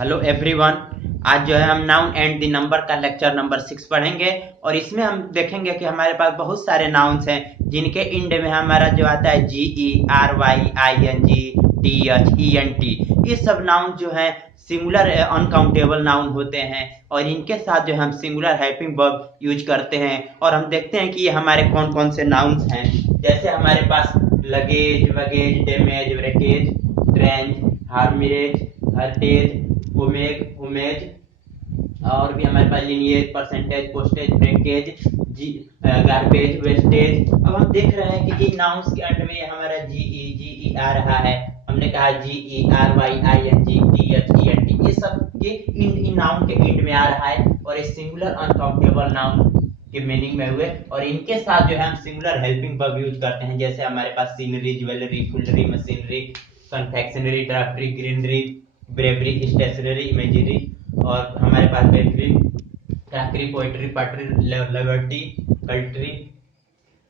Hello everyone. आज जो है हम नाउन एंड द नंबर का लेक्चर नंबर 6 पढ़ेंगे और इसमें हम देखेंगे कि हमारे पास बहुत सारे नाउन्स हैं जिनके इंड में हमारा जो आता है GERYING TH ENT। ये सब नाउन जो हैं सिंगुलर अनकाउंटेबल नाउन होते हैं और इनके साथ जो हम सिंगुलर हेल्पिंग वर्ब यूज करते हैं और हम देखते हैं कि ये हमारे कौन कौन से नाउन्स हैं। जैसे हमारे पास luggage, baggage, damage, breakage, trench, haemorrhage, heritage, homage और भी हमारे पास lineage, percentage, postage, breakage, garbage, wastage. अब हम देख रहे हैं कि इन नाउन्स के अंत में हमारा जी आ रहा है। हमने कहा GERYING TH ENT, ये सब के इन नाउन के इंड में आ रहा है और ये सिंगुलर अनकाउंटेबल नाउन के मीनिंग में हुए और इनके साथ जो है हम सिंगुलर हेल्पिंग वर्ब यूज करते हैं। जैसे हमारे पास scenery, jewellery, foolery, machinery, confectionery, drapery, greenery, brewery, stationery, imagery और हमारे पास bakery, crockery, poetry, pottery, liberty, cutlery,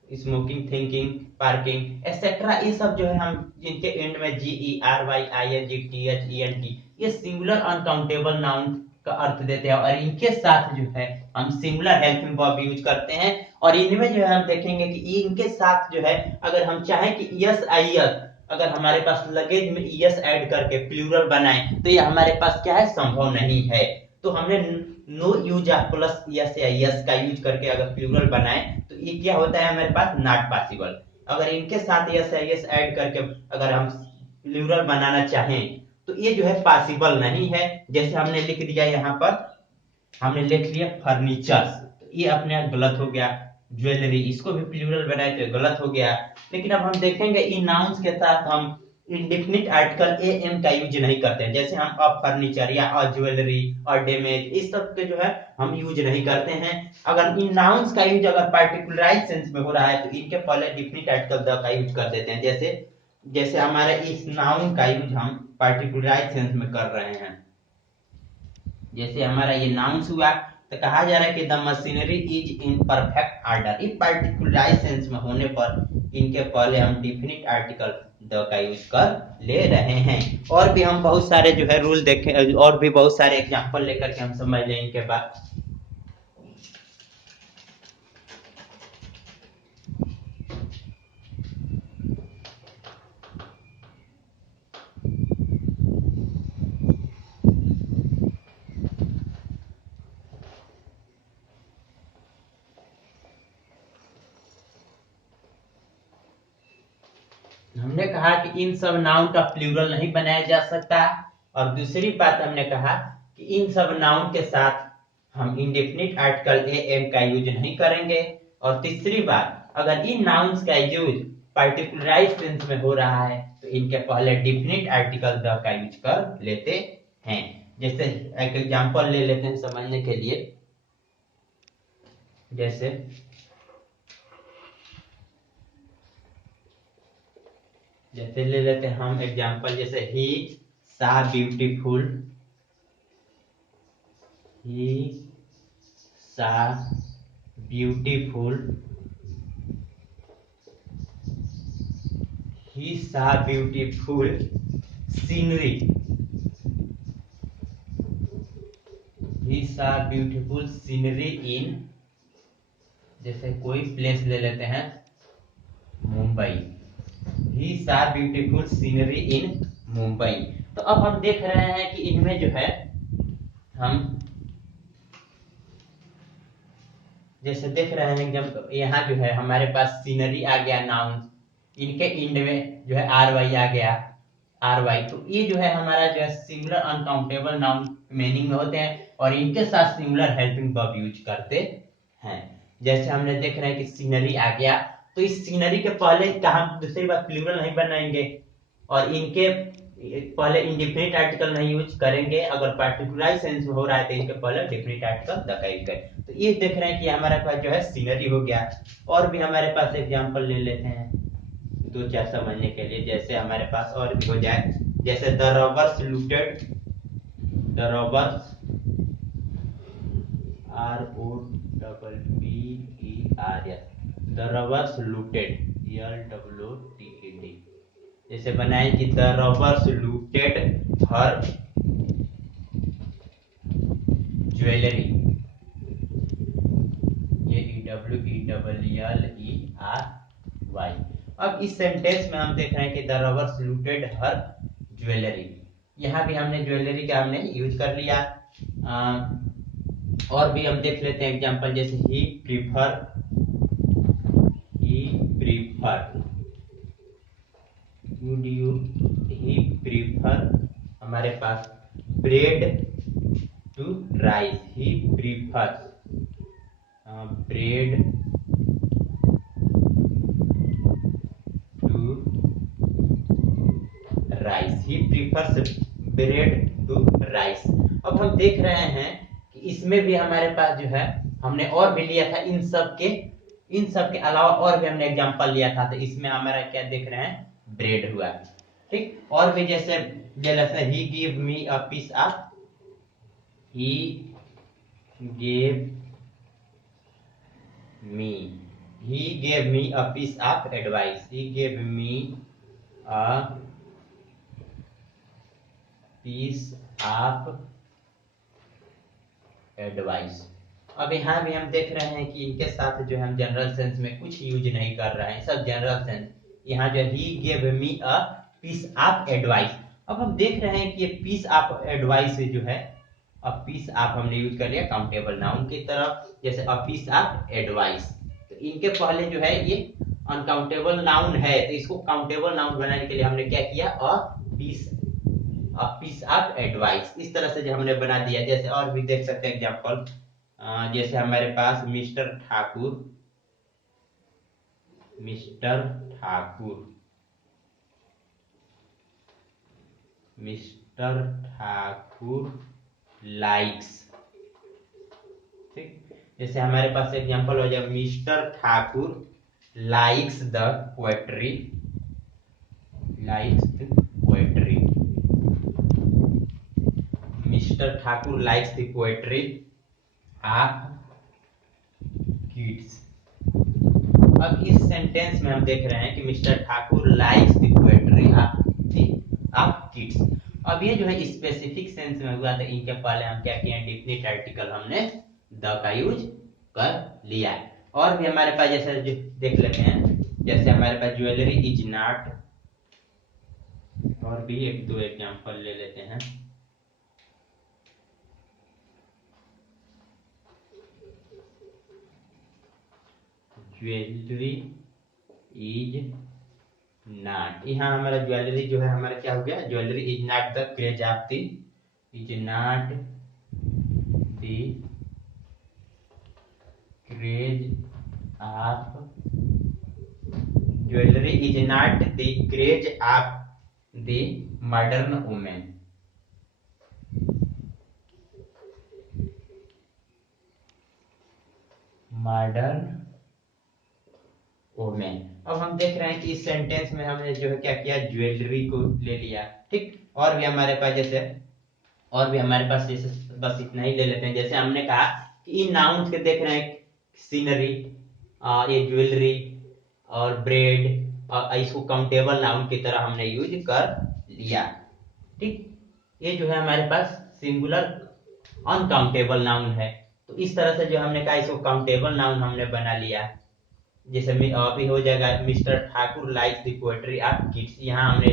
smoking, thinking, parking etcetera. ये सब जो है हम जिनके एंड में GERYING TH ENT ये सिंगुलर अनकाउंटेबल नाउन का अर्थ देते हैं और इनके साथ जो है हम सिंगुलर हेल्पिंग वर्ब यूज करते हैं और इनमें जो है हम देखेंगे कि इनके साथ जो है अगर हम चाहें कि यस आई एस, अगर हमारे पास लगेज में यस ऐड करके प्लूरल बनाए तो ये हमारे पास क्या है, संभव नहीं है। तो हमने no use of plus es या यस का यूज करके अगर प्लूरल बनाए तो ये क्या होता है, हमारे पास नॉट पॉसिबल। अगर इनके साथ यस या यस ऐड करके अगर हम प्लूरल बनाना चाहें तो ये जो है पॉसिबल नहीं है। जैसे हमने लिख दिया यहाँ पर, हमने लिख लिया फर्नीचर्स, तो ये अपने आप गलत हो गया। ज्वेलरी, इसको भी प्लूरल बनाए तो गलत हो गया। लेकिन अब हम देखेंगे इन नाउन्स के साथ हम इंडेफिनिट आर्टिकल ए एम का यूज नहीं करते हैं। जैसे हम अ फर्नीचर या अ ज्वेलरी और डैमेज, इस सब के जो है हम यूज नहीं करते हैं। अगर इन नाउन्स का यूज अगर पार्टिकुलराइज सेंस में हो रहा है तो इनके पहले डेफिनिट आर्टिकल द का यूज कर देते हैं। जैसे जैसे हमारे इस नाउन का यूज हम पार्टिकुलराइज सेंस में कर रहे हैं। जैसे हमारा ये नाउन्स हुआ तो कहा जा रहा है कि the machinery is in perfect order. इस पार्टिकुलराइज सेंस में होने पर इनके पहले हम डेफिनिट आर्टिकल द का यूज कर ले रहे हैं। और भी हम बहुत सारे जो है रूल देखें और भी बहुत सारे एग्जांपल लेकर के हम समझ लें इनके बाद। हमने कहा कि इन सब नाउन का प्लूरल नहीं बनाया जा सकता और दूसरी बात हमने कहा कि इन सब नाउन के साथ हम इंडेफिनिट आर्टिकल ए एम का यूज नहीं करेंगे और तीसरी बात, अगर इन नाउन्स का यूज पार्टिकुलराइज सेंस में हो रहा है तो इनके पहले डेफिनिट आर्टिकल द का यूज कर लेते हैं। जैसे एक एग्जांपल ले लेते हैं समझने के लिए। जैसे ले लेते हैं हम एग्जांपल, जैसे ही सा ब्यूटीफुल, ही सा ब्यूटीफुल, ही सा ब्यूटीफुल सीनरी, ही सा ब्यूटीफुल सीनरी इन, जैसे कोई प्लेस ले लेते हैं मुंबई, ही सा ब्यूटीफुल सीनरी इन मुंबई। तो अब हम देख रहे हैं कि इनमें जो है हम जैसे देख रहे हैं जब यहाँ जो है हमारे पास सीनरी आ गया नाउन, इनके इंड में जो है आर वाई आ गया, आर वाई, तो ये जो है हमारा जो है सिंगुलर अनकाउंटेबल नाउन मीनिंग में होते हैं और इनके साथ सिंगुलर हेल्पिंग वर्ब यूज करते हैं। जैसे हमने देख रहे हैं कि सीनरी आ गया तो इस सीनरी के पहले कहा दूसरी बात प्लूरल नहीं बनाएंगे और इनके पहले इंडेफिनिट आर्टिकल नहीं यूज करेंगे। अगर पार्टिकुलराइज सेंस में हो रहा है तो इनके पहले डेफिनिट आर्टिकल द का यूज करें। तो ये देख रहे हैं कि हमारे पास जो है सीनरी हो गया। और भी हमारे पास एग्जांपल ले लेते हैं दो चार समझने के लिए। जैसे हमारे पास और भी हो जाए, जैसे the robbers looted, the robbers ROBBERS, the robbers looted LOOTED। जैसे बनाए कि द रॉबर्स लूटेड हर अब इस सेंटेंस में हम देख रहे हैं कि the robbers looted her jewellery. यहाँ भी हमने ज्वेलरी का हमने यूज कर लिया। और भी हम देख लेते हैं एग्जांपल, जैसे he prefer would you he prefer हमारे पास bread to rice. He prefers bread to rice. He prefers bread to rice. अब हम देख रहे हैं कि इसमें भी हमारे पास जो है हमने और भी लिया था, इन सब के अलावा और भी हमने एग्जांपल लिया था। तो इसमें हमारा क्या देख रहे हैं, ब्रेड हुआ। ठीक, और भी जैसे he give me a piece of, he gave me a piece of advice। he gave me a piece of advice। अब यहाँ भी हम देख रहे हैं कि इनके साथ जो हम जनरल सेंस में कुछ यूज नहीं कर रहे हैं, सब जनरल सेंस। यहाँ जो he gave me a piece of advice। अब हम देख रहे हैं कि ये piece of advice जो है, अब piece of हमने यूज कर लिया काउंटेबल नाउन की तरफ, जैसे a piece of advice। तो इनके पहले जो है ये अनकाउंटेबल नाउन है, तो इसको काउंटेबल नाउन बनाने के लिए हमने क्या किया, a piece of advice, इस तरह से जो हमने बना दिया। जैसे और भी देख सकते हैं एग्जांपल, जैसे हमारे पास मिस्टर ठाकुर लाइक्स। ठीक, जैसे हमारे पास एग्जांपल हो जाए, mister Thakur likes the poetry. Mister Thakur likes the poetry of kids. अब इस सेंटेंस में हम देख रहे हैं कि mister Thakur likes the poetry of kids. अब ये जो है स्पेसिफिक सेंस में हुआ, तो इनके पहले हम क्या किए, डिफिनिट आर्टिकल हमने द का यूज कर लिया। और भी हमारे पास जैसे देख लेते हैं, जैसे हमारे पास ज्वेलरी इज नॉट, और भी एक दो एग्जांपल ले लेते हैं। ज्वेलरी इज नॉट, यहाँ हमारा ज्वेलरी जो है हमारा क्या हो गया, jewellery is not the craze of the, is not the craze of, jewellery is not the craze of the modern women. अब हम देख रहे हैं कि इस सेंटेंस में हमने जो है क्या किया, ज्वेलरी को ले लिया। ठीक, और भी हमारे पास जैसे बस इतना ही ले लेते हैं। जैसे हमने कहा कि इन नाउन्स के देख रहे हैं, सीनरी, ये ज्वेलरी और ब्रेड, और इसको काउंटेबल नाउन की तरह हमने यूज कर लिया। ठीक, ये जो है हमारे पास सिंगुलर अनकाउंटेबल नाउन है। तो इस तरह से जो हमने कहा, इसको काउंटेबल नाउन हमने बना लिया। जैसे अभी हो जाएगा, mister Thakur likes the poetry of kids. यहाँ हमने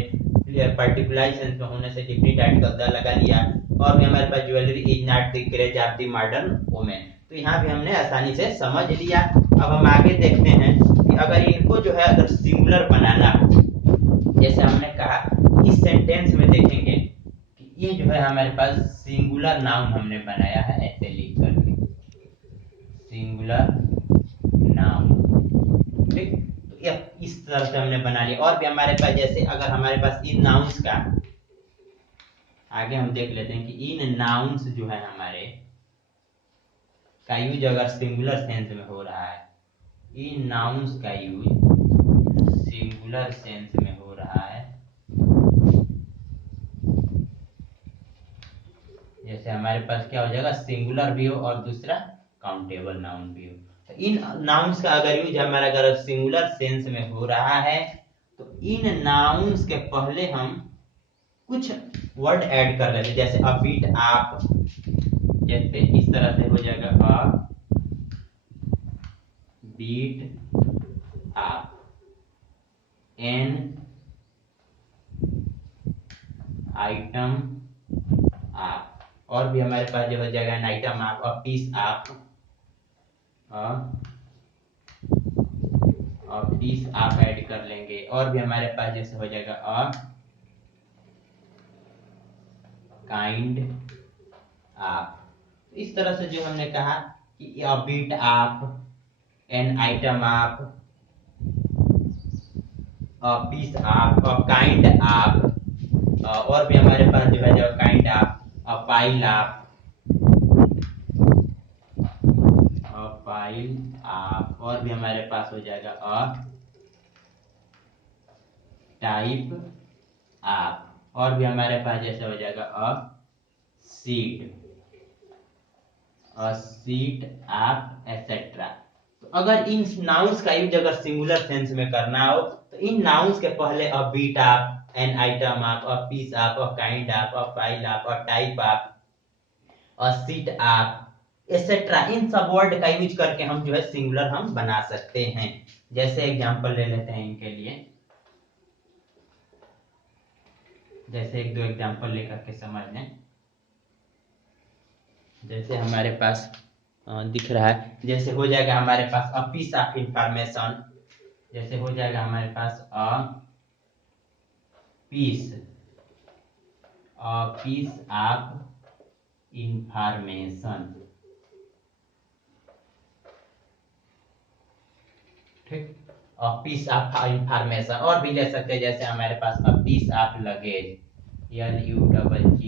पर्टिकुलर सेंस में होने से डिफिनिट आर्टिकल द लगा लिया। और भी हमारे पास jewellery is not the craze of the modern women. तो यहाँ भी हमने आसानी से समझ लिया। अब हम आगे देखते हैं कि अगर इनको जो है अगर सिंगुलर बनाना हो, जैसे हमने कहा इस सेंटेंस में देखेंगे कि ये जो है हमारे पास सिंगुलर नाउन हमने बनाया है, ऐसे लिख करके सिंगुलर नाउन। ठीक, तो ये इस तरह से हमने बना लिया। और भी हमारे पास जैसे अगर हमारे पास इन नाउन्स का, आगे हम देख लेते हैं कि इन नाउन्स जो है हमारे का यूज अगर सिंगुलर सेंस में हो रहा है, इन नाउन्स का यूज सिंगुलर सेंस में हो रहा है, जैसे हमारे पास क्या हो जाएगा, सिंगुलर भी हो और दूसरा काउंटेबल नाउन भी हो। तो इन नाउन्स का अगर यूज हमारा अगर सिंगुलर सेंस में हो रहा है, तो इन नाउन्स के पहले हम कुछ वर्ड ऐड कर लेते हैं। जैसे अ बीट आप, जैसे इस तरह से हो जाएगा, अ बीट आप। एन आइटम आप, और भी हमारे पास जो हो जाएगा एन आइटम आप और पीस आप, और पीस आप ऐड कर लेंगे, और भी हमारे पास जैसे हो जाएगा काइंड आप। इस तरह से जो हमने कहा कि बीट आप, एन आइटम आप, पीस आप, काइंड आप, और भी हमारे पास जो है जो काइंड आप, पाइल आप, पाइल आप, और भी हमारे पास हो जाएगा टाइप आप, और भी हमारे पास जैसे हो जाएगा सीट, सीट आप एसेट्रा। तो अगर इन नाउन्स का यूज अगर सिंगुलर सेंस में करना हो तो इन नाउन्स के पहले बीट आप, एन आइटम आप, पीस आप, काइंड आप, फाइल आप, टाइप आप, सीट आप एसेट्रा, इन सब वर्ड का यूज करके हम जो है सिंगुलर हम बना सकते हैं। जैसे एग्जांपल ले लेते हैं इनके लिए, जैसे एक दो एग्जांपल लेकर के समझ लें। जैसे हमारे पास दिख रहा है, जैसे हो जाएगा हमारे पास अ पीस ऑफ इंफॉर्मेशन, जैसे हो जाएगा हमारे पास पीस ऑफ इंफॉर्मेशन, ठीक, पीस ऑफ इंफॉर्मेशन। और भी ले सकते हैं, जैसे हमारे पास पीस ऑफ लगेज, LUGGE,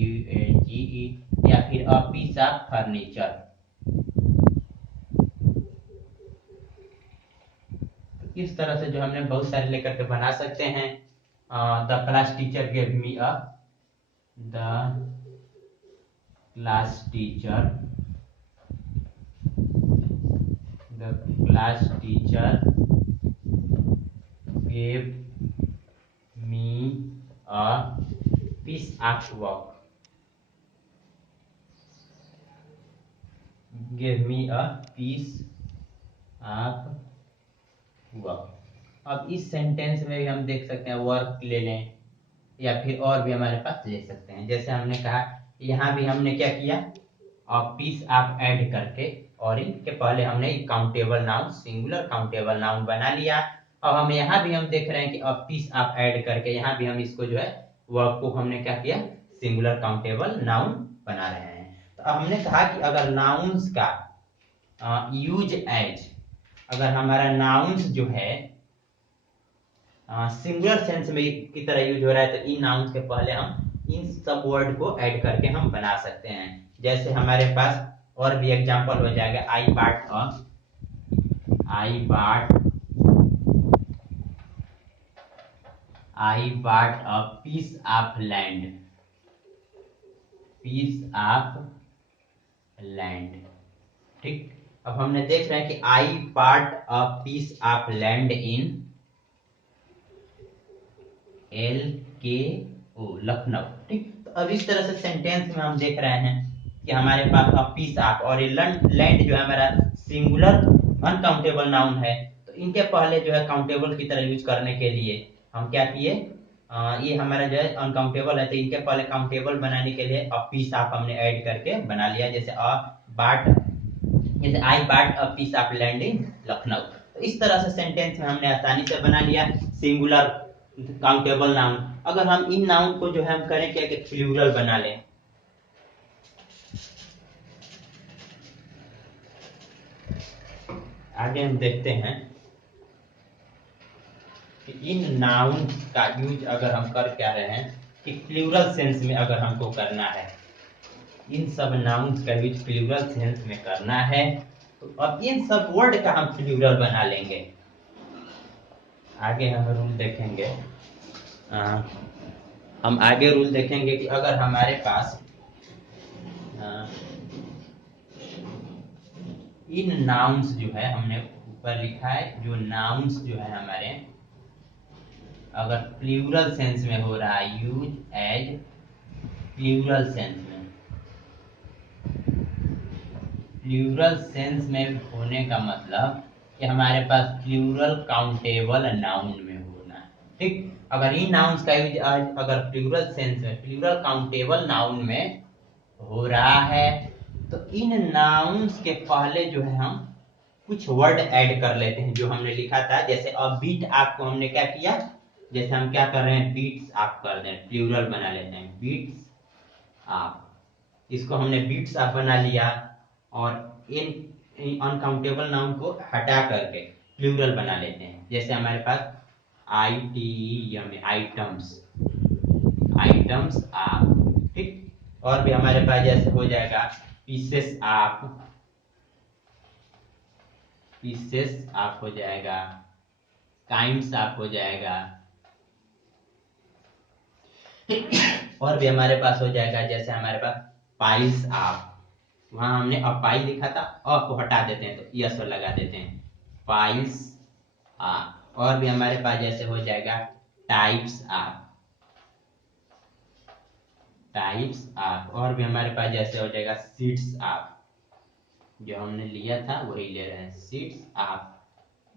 या फिर पीस ऑफ फर्नीचर। इस तरह से जो हमने बहुत सारे लेकर के बना सकते हैं। The class teacher gave me the class teacher gave me a piece of work, gave me a piece of work। अब इस सेंटेंस में भी हम देख सकते हैं वर्क ले लें, या फिर और भी हमारे पास ले सकते हैं। जैसे हमने कहा यहाँ भी हमने क्या किया, पीस आप ऐड करके, और इनके पहले हमने countable noun, singular countable noun बना लिया। अब हम यहाँ भी हम देख रहे हैं कि अब पीस आप ऐड करके यहाँ भी हम इसको जो है वर्क को हमने क्या किया, सिंगुलर काउंटेबल नाउन बना रहे हैं। तो अब हमने कहा कि अगर नाउन्स का यूज एज, अगर हमारा नाउन्स जो है सिंगुलर सेंस में की तरह यूज हो रहा है, तो इन नाउन्स के पहले हम इन सब वर्ड को ऐड करके हम बना सकते हैं। जैसे हमारे पास और भी एग्जांपल हो जाएगा, आई bought a piece of land, ठीक। अब हमने देख रहे हैं कि I bought a piece of land in LKO, Lucknow, ठीक। तो अब इस तरह से सेंटेंस में हम देख रहे हैं कि हमारे पास पीस ऑफ, और ये लैंड जो है हमारा सिंगुलर अनकाउंटेबल नाउन है, तो इनके पहले जो है काउंटेबल की तरह यूज करने के लिए हम क्या किए, ये हमारा जो है अनकाउंटेबल है, तो इनके पहले काउंटेबल बनाने के लिए पीस ऑफ हमने ऐड करके बना लिया। जैसे जैसे I bought a piece of land in Lucknow. तो इस तरह से सेंटेंस में हमने आसानी से बना लिया सिंगुलर काउंटेबल नाउन। अगर हम इन नाउन को जो है हम करें क्या कि प्लूरल बना लें, आगे हम देखते हैं कि इन नाउन का यूज अगर हम कर क्या रहे हैं कि प्लूरल सेंस में अगर हमको करना है, इन सब नाउन्स का यूज प्लूरल सेंस में करना है, तो अब इन सब वर्ड का हम प्लूरल बना लेंगे। आगे हम रूल देखेंगे, हम आगे रूल देखेंगे कि अगर हमारे पास इन नाउन्स जो है हमने ऊपर लिखा है, जो नाउन्स जो है हमारे अगर प्लूरल सेंस में हो रहा है, यूज एज प्लूरल सेंस में, प्लूरल सेंस में होने का मतलब कि हमारे पास प्लूरल काउंटेबल नाउन में होना है। ठीक। अगर इन नाउन्स का यूज अगर प्लूरल सेंस में, प्लूरल काउंटेबल नाउन में हो रहा है, तो इन नाउन्स के पहले जो है हम कुछ वर्ड ऐड कर लेते हैं जो हमने लिखा था। जैसे अब बीट आपको हमने क्या किया, जैसे हम क्या कर रहे हैं, बीट्स आप कर दें, प्लूरल बना लेते हैं, बीट्स आप, इसको हमने बीट्स आप बना लिया, और इन अनकाउंटेबल नाउन को हटा करके प्लूरल बना लेते हैं। जैसे हमारे पास आईटीएम, आइटम्स, आइटम्स आप, ठीक। और भी हमारे पास जैसे हो जाएगा पीसेस आप, पीसेस आप हो जाएगा, काइंड्स आप हो जाएगा, और भी हमारे पास हो जाएगा जैसे हमारे पास पाइल्स आप, वहां हमने अपाई लिखा था, अ को हटा देते हैं तो यस लगा देते हैं, पाइल्स आप। और भी हमारे पास जैसे हो जाएगा टाइप्स आप, टाइप्स आप। और भी हमारे पास जैसे हो जाएगा सीड्स आप, जो हमने लिया था वही ले रहे हैं, सीड्स आप,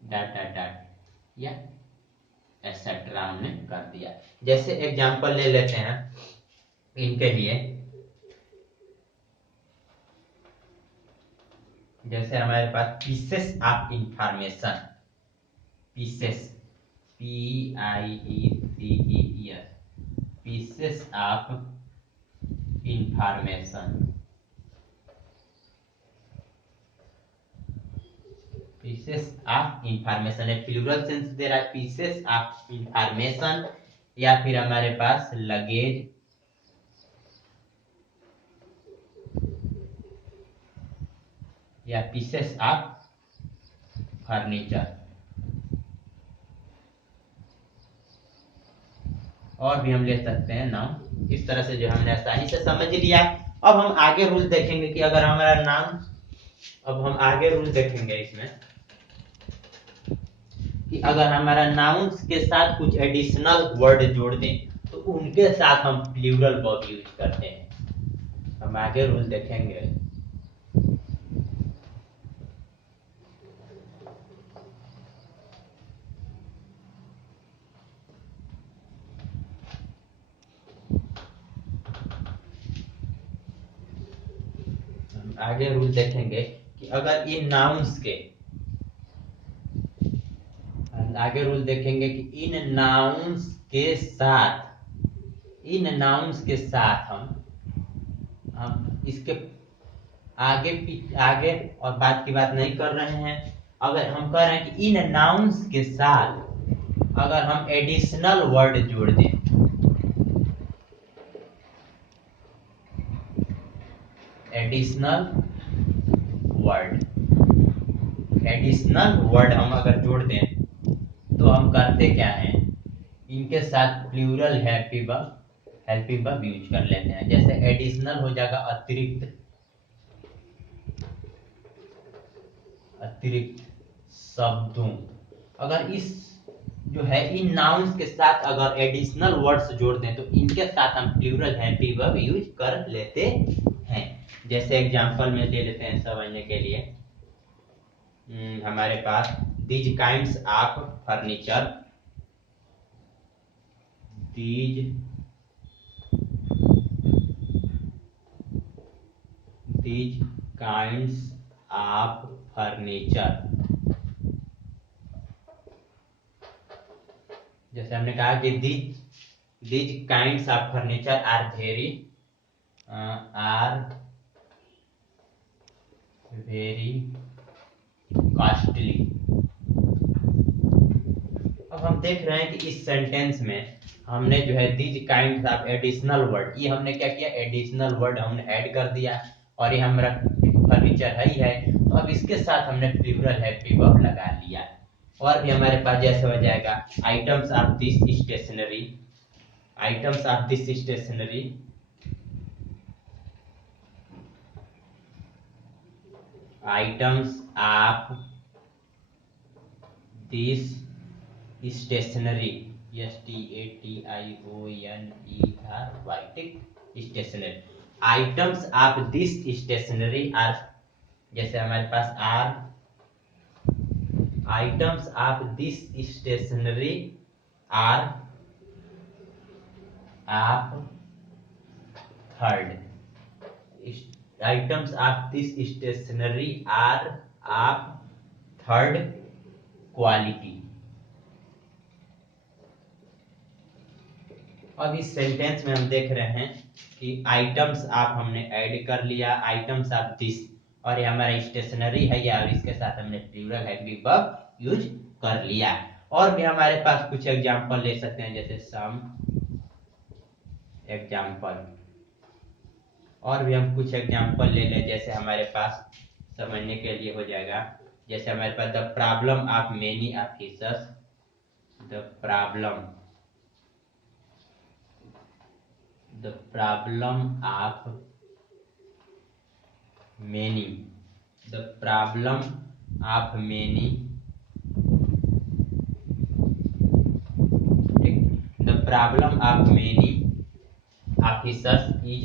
डॉट डॉट डॉट, या एक्सेट्रा हमने कर दिया। जैसे एग्जांपल ले लेते हैं इनके लिए, जैसे हमारे पास pieces of information, pieces, PIECES, pieces of information, pieces of information है, प्लूरल सेंस दे रहा है, पीसेस ऑफ इंफॉर्मेशन। या फिर हमारे पास लगेज, या पीसेस ऑफ फर्नीचर। और भी हम ले सकते हैं नाम। इस तरह से जो हमने आसानी से समझ लिया। अब हम आगे रूल देखेंगे कि अगर हमारा नाम, अब हम आगे रूल देखेंगे इसमें कि अगर हमारा नाउन्स के साथ कुछ एडिशनल वर्ड जोड़ दें तो उनके साथ हम प्लूरल वर्ब यूज करते हैं। हम आगे रूल देखेंगे। हम आगे रूल देखेंगे कि अगर इन नाउन्स के, आगे रूल देखेंगे कि इन नाउन्स के साथ, इन नाउन्स के साथ हम इसके आगे आगे और बाद की बात नहीं कर रहे हैं। अगर हम कह रहे हैं कि इन नाउन्स के साथ अगर हम एडिशनल वर्ड जोड़ दें, एडिशनल वर्ड, एडिशनल वर्ड हम अगर जोड़ दें तो हम करते क्या हैं, इनके साथ प्लूरल हेल्पिंग वर्ब यूज कर लेते हैं। जैसे एडिशनल हो जाएगा अतिरिक्त, अतिरिक्त शब्दों। अगर इस जो है इन नाउन्स के साथ अगर एडिशनल वर्ड्स जोड़ दें तो इनके साथ हम प्लूरल हेल्पिंग वर्ब यूज कर लेते हैं। जैसे एग्जांपल में ले लेते हैं समझने के लिए, हमारे पास these kinds of furniture, these kinds of furniture. जैसे हमने कहा कि these kinds of furniture are very costly. अब हम देख रहे हैं कि इस सेंटेंस में हमने जो है these kinds of additional word, ये हमने क्या किया, एडिशनल वर्ड हमने ऐड कर दिया, और ये हमारा फर्नीचर है ही है, तो अब इसके साथ हमने प्लूरल हैप्पी वर्ब लगा लिया। और भी हमारे पास जैसे हो जाएगा items of this stationery, items of this stationery, items of this stationery, STATIONERY, stationery. Items of this stationery are, जैसे हमारे पास are, items of this stationery are of third, items of this stationery are of third quality. अब इस sentence में हम देख रहे हैं कि आइटम्स ऑफ हमने ऐड कर लिया, आइटम्स ऑफ दिस, और ये हमारा स्टेशनरी है या, और इसके साथ हमने प्लूरल हेल्पिंग वर्ब यूज कर लिया। और भी हमारे पास कुछ एग्जांपल ले सकते हैं, जैसे सम एग्जांपल, और भी हम कुछ एग्जांपल ले लें, जैसे हमारे पास समझने के लिए हो जाएगा, जैसे हमारे पास the problem of many officers, the problem of many, the problem of many, the problem of many officers is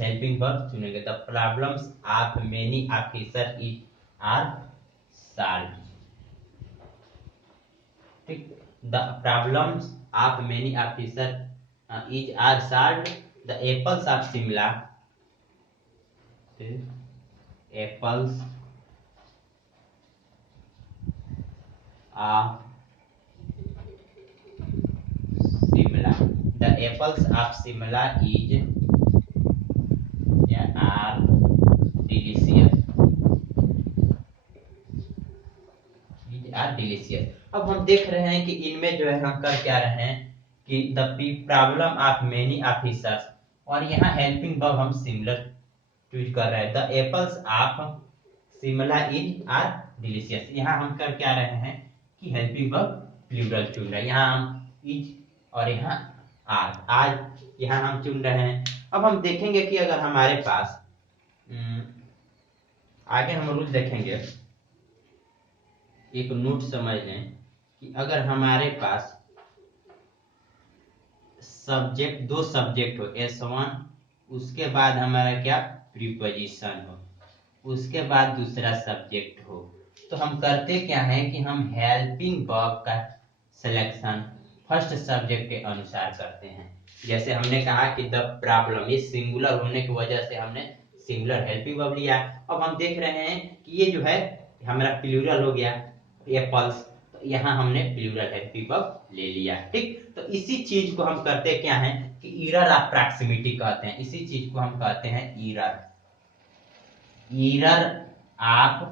helping verb चुनेंगे, the problems of many officers are solved। ठीक, the problems of many officers are solved, the apples of Simla, apples of Simla, the apples of Simla are delicious। अब हम देख रहे हैं कि इनमें जो है हम कर क्या रहे हैं कि the problem of many officers, और यहाँ हेल्पिंग वर्ब हम सिमिलर यूज कर रहे हैं, the apples of Shimla are delicious. यहाँ हम कर क्या रहे हैं कि हेल्पिंग वर्ब प्लूरल चुन रहे हैं, यहाँ हम इज और यहाँ आर, आज यहाँ हम चुन रहे हैं। अब हम देखेंगे कि अगर हमारे पास आगे हम रूल देखेंगे, एक नोट समझ लें कि अगर हमारे पास सब्जेक्ट, दो सब्जेक्ट हो, S1, उसके बाद हमारा क्या प्रीपोजिशन हो, उसके बाद दूसरा सब्जेक्ट हो, तो हम करते क्या है कि हम हेल्पिंग वर्ब का सिलेक्शन फर्स्ट सब्जेक्ट के अनुसार करते हैं। जैसे हमने कहा कि द प्रॉब्लम, ये सिंगुलर होने की वजह से हमने सिंगुलर हेल्पिंग वर्ब लिया। अब हम देख रहे हैं कि ये जो है हमारा प्लूरल हो गया एप्पल्स, तो यहाँ हमने प्लूरल हेल्पिंग वर्ब ले लिया। ठीक, तो इसी चीज को हम करते क्या है कि इरर ऑफ प्रॉक्सिमिटी कहते हैं, इसी चीज को हम कहते हैं इरर ऑफ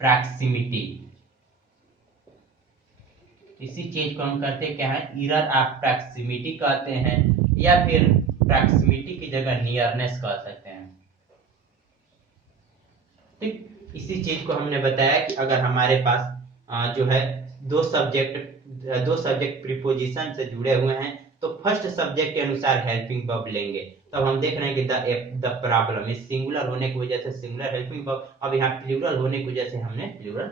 प्रॉक्सिमिटी। इसी चीज को हम करते क्या है, इरर ऑफ प्रॉक्सिमिटी कहते हैं, या फिर प्रॉक्सिमिटी की जगह नियरनेस कह सकते हैं। ठीक, इसी चीज को हमने बताया कि अगर हमारे पास जो है दो सब्जेक्ट प्रीपोजिशन से जुड़े हुए हैं, तो फर्स्ट सब्जेक्ट के अनुसार हेल्पिंग वर्ब लेंगे। तब हम देख रहे हैं कि द प्रॉब्लम, इस सिंगुलर होने की वजह से सिंगुलर हेल्पिंग वर्ब, अब यहाँ प्लूरल होने की वजह से हमने प्लूरल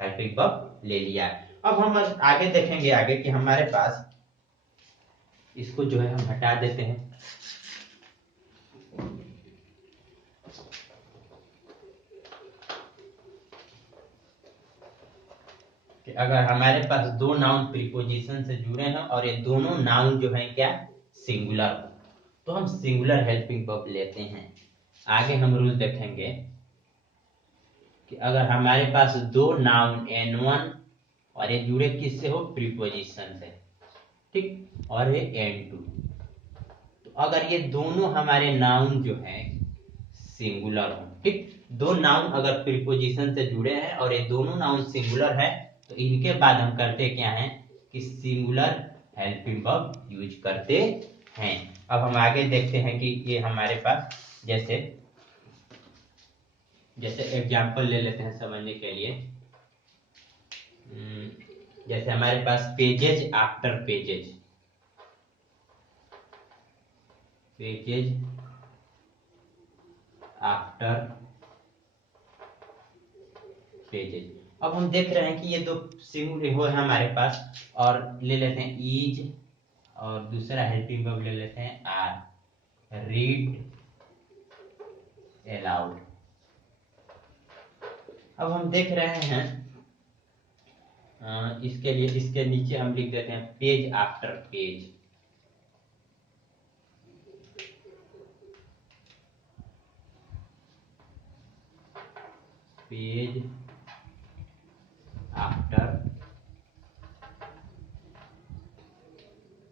हेल्पिंग वर्ब ले लिया। अब हम आगे देखेंगे आगे कि हमारे पास, इसको जो है हम हटा देते हैं, कि अगर हमारे पास दो नाउन प्रीपोजिशन से जुड़े हैं और ये दोनों नाउन जो है क्या सिंगुलर हो, तो हम सिंगुलर हेल्पिंग वर्ब लेते हैं। आगे हम रूल देखेंगे कि अगर हमारे पास दो नाउन N1 और ये जुड़े किससे हो, प्रीपोजिशन से, ठीक, और ये N2, तो अगर ये दोनों हमारे नाउन जो है सिंगुलर हो, ठीक, दो नाउन अगर प्रीपोजिशन से जुड़े हैं और ये दोनों नाउन सिंगुलर है, तो इनके बाद हम करते क्या हैं कि सिंगुलर हेल्पिंग वर्ब यूज करते हैं। अब हम आगे देखते हैं कि ये हमारे पास जैसे एग्जांपल ले लेते हैं समझने के लिए। जैसे हमारे पास pages after pages, pages after pages. अब हम देख रहे हैं कि ये दो सिंगुलर हो है हमारे पास, और ले लेते हैं इज और दूसरा हेल्पिंग वर्ब ले लेते हैं आर, रीड अलाउड। अब हम देख रहे हैं इसके लिए इसके नीचे हम लिख देते हैं page after page. Page after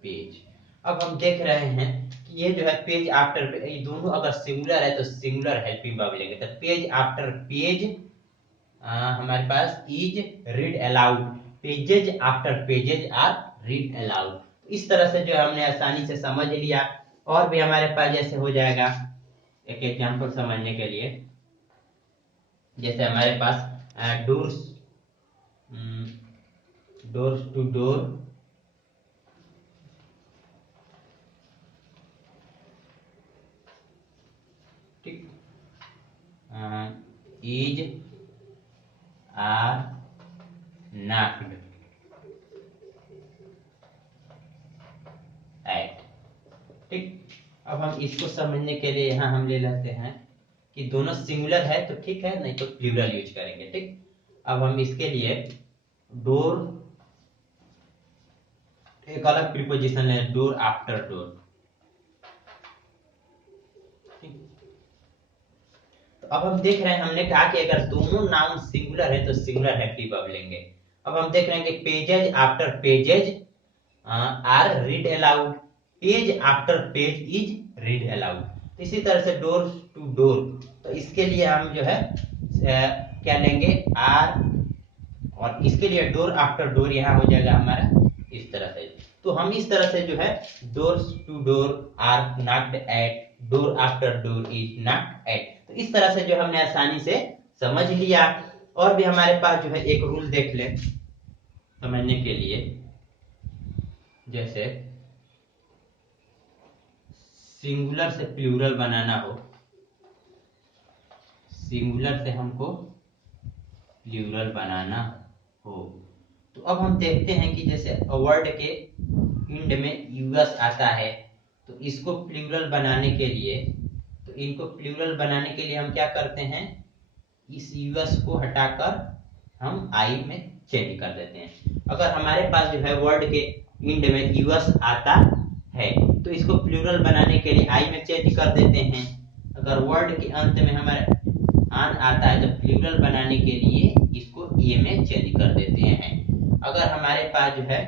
page. अब हम देख रहे हैं कि ये जो है पेज आफ्टर, ये दोनों अगर सिंगुलर है तो सिंगुलर हेल्पिंग वर्ब लेंगे। तो पेज आफ्टर पेज हमारे पास is read aloud, pages after pages are read aloud. इस तरह से जो हमने आसानी से समझ लिया। और भी हमारे पास जैसे हो जाएगा एक एग्जांपल समझने के लिए, जैसे हमारे पास डोर्स, डोर्स टू डोर, ठीक, इज आर knocked at, ठीक। अब हम इसको समझने के लिए यहाँ हम ले लेते हैं कि दोनों सिंगुलर है तो ठीक है, नहीं तो प्लूरल यूज करेंगे, ठीक। अब हम इसके लिए डोर एक अलग प्रीपोजिशन है, डोर आफ्टर डोर, ठीक। तो अब हम देख रहे हैं, हमने कहा कि अगर दोनों नाउन सिंगुलर है तो सिंगुलर हेल्पिंग वर्ब लेंगे। अब हम देख रहे हैं कि pages after pages are read aloud, page after page is read aloud. इसी तरह से डोर टू डोर, तो इसके लिए हम जो है क्या लेंगे, आर, और इसके लिए डोर आफ्टर डोर यहाँ हो जाएगा हमारा इस तरह से। तो हम इस तरह से जो है door to door are knocked at, door after door is knocked at. तो इस तरह से जो हमने आसानी से समझ लिया। और भी हमारे पास जो है एक रूल देख ले समझने के लिए, जैसे सिंगुलर से प्लूरल बनाना हो, सिंगुलर से हमको प्लूरल बनाना हो, तो अब हम देखते हैं कि जैसे वर्ड के एंड में यूएस आता है, तो इसको प्लूरल बनाने के लिए, तो इनको प्लूरल बनाने के लिए हम क्या करते हैं, इस यूएस को हटाकर हम आई में चेंज कर देते हैं। अगर हमारे पास जो है वर्ड के एंड में यूएस आता है तो इसको प्लूरल बनाने के लिए आई में चेंज कर देते हैं। अगर वर्ड के अंत में हमारे आन आता है तो प्लूरल बनाने के लिए इसको ए में चेंज कर देते हैं। अगर हमारे पास जो है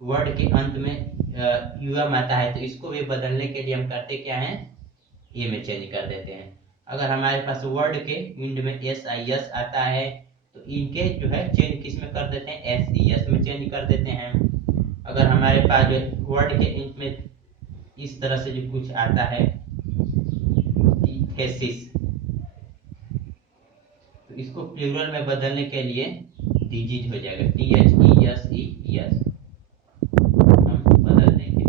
वर्ड के अंत में यूएम आता है तो इसको भी बदलने के लिए हम करते क्या है, ए में चेंज कर देते हैं। अगर हमारे पास वर्ड के एंड में एस आई एस आता है तो इनके जो है चेंज किस में कर देते हैं, एस ई एस में चेंज कर देते हैं। अगर हमारे पास जो वर्ड के एंड में इस तरह से जो कुछ आता है थेसिस, तो इसको प्लूरल में बदलने के लिए डिजीज हो जाएगा, T H E S E S हम बदल देंगे,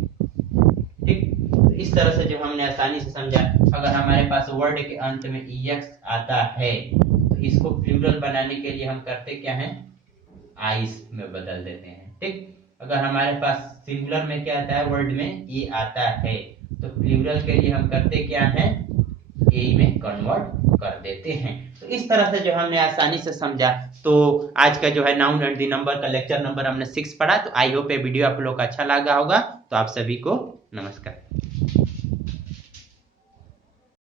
ठीक। तो इस तरह से जो हमने आसानी से समझा। अगर हमारे पास वर्ड के अंत में ई एक्स आता है तो इसको प्लूरल बनाने के लिए हम करते क्या है, आइस में बदल देते हैं, ठीक। अगर हमारे पास सिंगुलर में क्या आता है, वर्ड में ए आता है तो प्लूरल के लिए हम करते क्या है, ए में कन्वर्ट कर देते हैं। तो इस तरह से जो हमने आसानी से समझा। तो आज का जो है नाउन एंड द नंबर का लेक्चर नंबर हमने 6 पढ़ा। तो आई होप ये वीडियो आप लोग को अच्छा लगा होगा। तो आप सभी को नमस्कार।